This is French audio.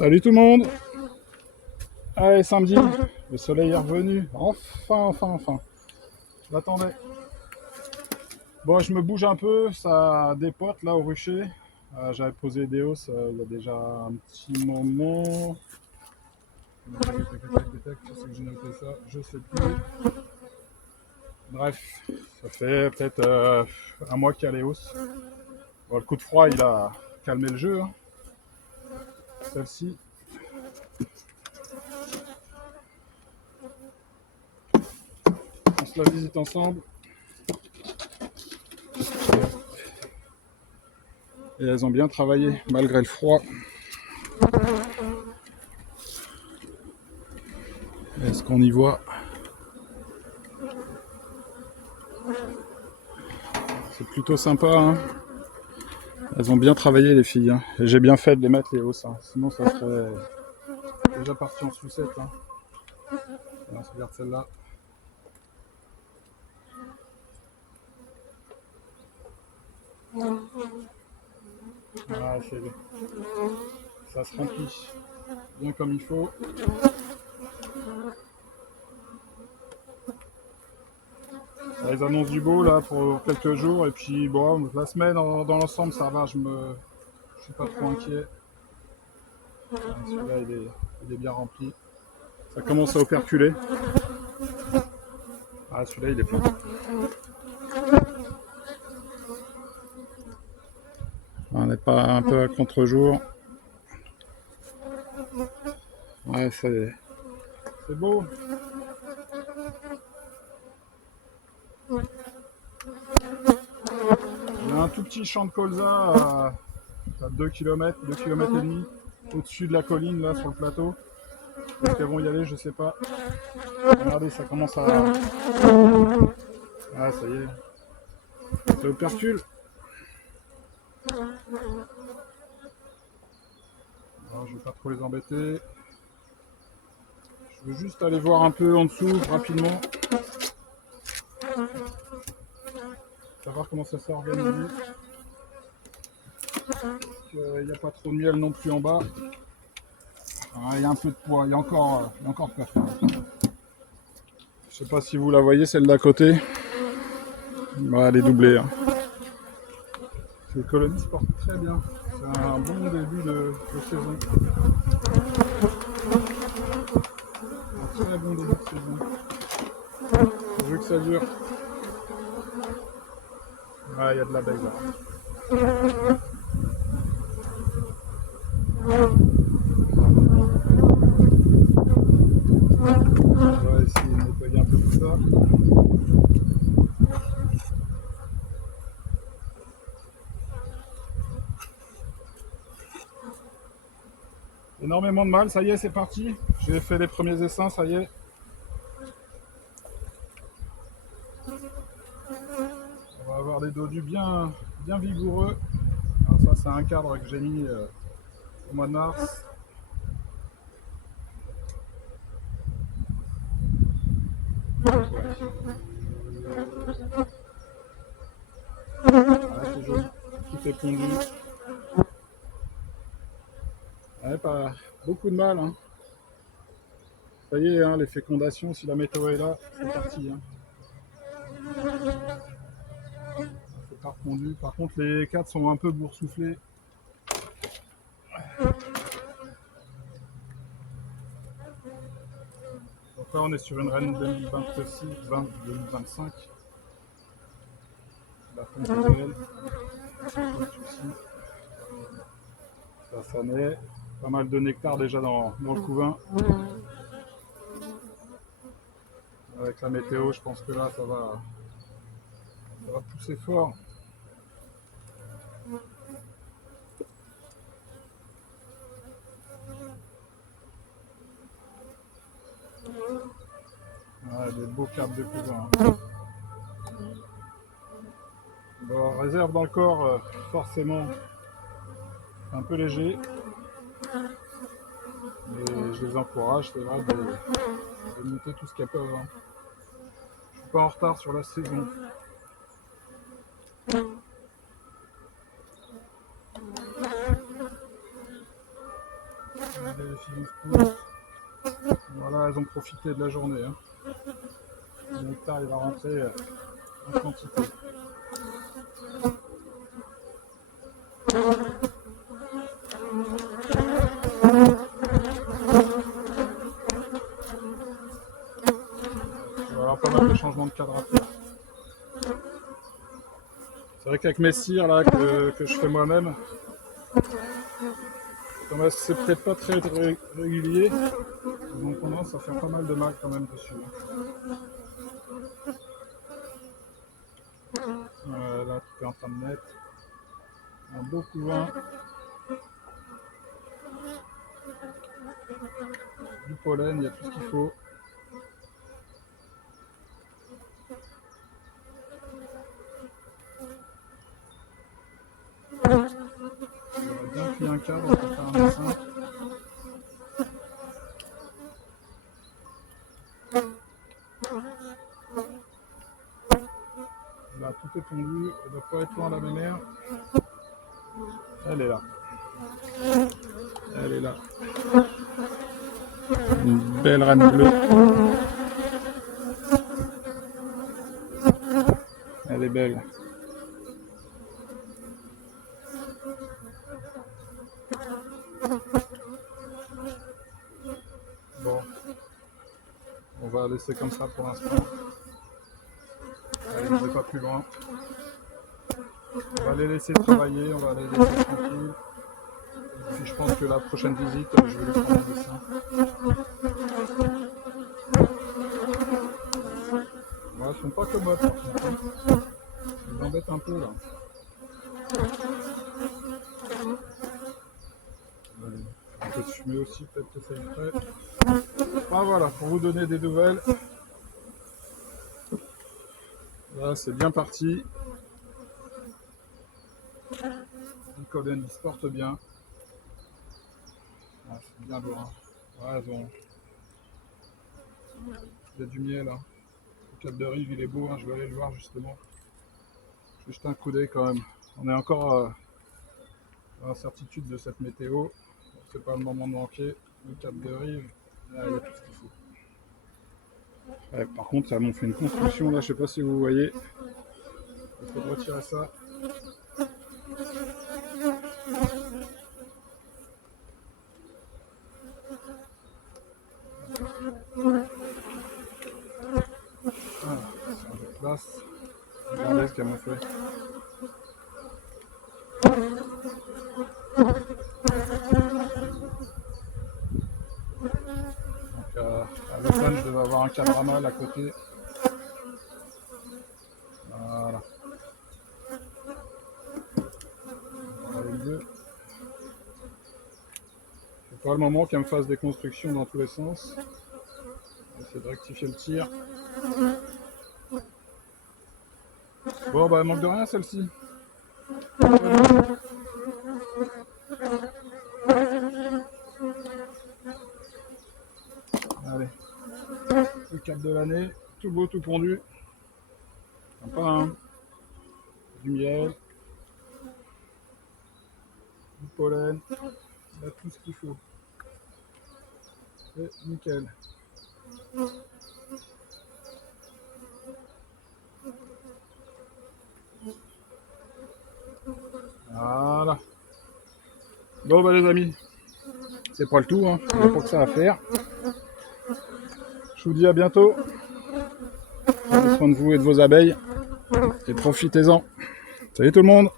Salut tout le monde. Allez, samedi, le soleil est revenu. Enfin. Je l'attendais. Bon, je me bouge un peu, ça dépote là au rucher. J'avais posé des hausses il y a déjà un petit moment. Qu'est-ce que j'ai noté ça? Je sais plus. Bref, ça fait peut-être un mois qu'il y a les hausses. Bon, le coup de froid, il a calmé le jeu, hein. Celle-ci. On se la visite ensemble. Et elles ont bien travaillé malgré le froid. Est-ce qu'on y voit? C'est plutôt sympa, hein. Elles ont bien travaillé les filles, hein. Et j'ai bien fait de les mettre les hausses, hein. Sinon ça serait déjà parti en sucette, hein. On se regarde celle-là. Ah, ça se remplit bien comme il faut. Les annonces du beau là pour quelques jours et puis bon, la semaine dans l'ensemble ça va, je suis pas trop inquiet. Celui-là il est bien rempli. Ça commence à operculer. Ah, celui-là il est plein. On n'est pas un peu à contre-jour. Ouais, c'est beau. Il y a un tout petit champ de colza à 2 km, 2 km et demi au-dessus de la colline là sur le plateau. Est-ce qu'elles vont y aller? Je sais pas. Regardez, ça commence à. Ah, ça y est. Ça opercule. Alors, je vais pas trop les embêter. Je veux juste aller voir un peu en dessous rapidement. Savoir comment ça s'est organisé. Il n'y a pas trop de miel non plus en bas. Ah, il y a un peu de poids, il y a encore de faire. Je sais pas si vous la voyez, celle d'à côté. Ouais, elle est doublée, hein. Les colonies se portent très bien. C'est un bon début de saison. Un très bon début de saison. Pourvu que ça dure. Ouais, il y a de l'abeille là. On va essayer de nettoyer un peu tout ça. Énormément de mal, ça y est, c'est parti. J'ai fait les premiers essaims, ça y est. On va avoir des dodus bien vigoureux. Alors ça, c'est un cadre que j'ai mis au mois de mars. Ouais, c'est joli. Tout est pondu. Ouais, pas beaucoup de mal, hein. Ça y est, hein, les fécondations, si la météo est là, c'est parti, hein. C'est pas repondu. Par contre, les 4 sont un peu boursouflés. Donc là, on est sur une reine 2026, 2025. La fonte est réelle. Pas de soucis. Ça naît. Pas mal de nectar déjà dans le couvain. Avec la météo, je pense que là, ça va pousser fort. Ouais, des beaux câbles de couvain, hein. Bon, réserve dans le corps, forcément, un peu léger. Mais je les encourage, c'est vrai, de monter tout ce qu'elles peuvent, hein. Je suis pas en retard sur la saison. les filles poussent. Voilà, elles ont profité de la journée. Hein. Le nectar il va rentrer en quantité. Il va y avoir pas mal de changements de cadre à faire. C'est vrai qu'avec mes cires là, que je fais moi-même, c'est peut-être pas très régulier, ils ont tendance à faire pas mal de mal quand même dessus. Là, tu es en train de mettre un beau couvain, du pollen, il y a tout ce qu'il faut. On va bien plier un cadre pour faire un dessin. Là, tout est tondu, elle ne doit pas être loin la mémère. Elle est là. Elle est là. Une belle reine bleue. Elle est belle. Bon. On va laisser comme ça pour l'instant. Allez, je ne vais pas plus loin. On va les laisser travailler, on va les laisser tranquilles. Et puis je pense que la prochaine visite, je vais les prendre en dessin. Ouais, elles sont pas commodes par contre. Hein. Ils m'embêtent un peu là. Allez, un peu de fumée aussi, peut-être que ça y ferait. Ah voilà, pour vous donner des nouvelles. Là, c'est bien parti. Les colonnes, ils se portent bien. Ah, c'est bien lourd. Hein. Ouais, elles ont... Il y a du miel. Hein. Le cap de rive, il est beau. Hein. Je vais aller le voir justement. Je vais jeter un coup d'œil quand même. On est encore dans l'incertitude de cette météo. C'est pas le moment de manquer. Le cap de rive, là, il y a tout ce qu'il faut. Ouais, par contre, ça m'a fait une construction là. Je sais pas si vous voyez. Il faut retirer ça. Place. Regardez ce qu'elle m'a fait. Donc à l'automne, je devais avoir un cadre à mal à côté. Voilà. Voilà les deux. C'est pas le moment qu'elle me fasse des constructions dans tous les sens. On va essayer de rectifier le tir. Bon, bah, elle manque de rien celle-ci. Allez. Le cap de l'année. Tout beau, tout pondu. Sympa, hein. Du miel. Du pollen. Il y a tout ce qu'il faut. C'est nickel. Voilà. Bon bah les amis, c'est pas le tout, hein. Il n'y a pas que ça à faire. Je vous dis à bientôt. Prenez soin de vous et de vos abeilles. Et profitez-en. Salut tout le monde.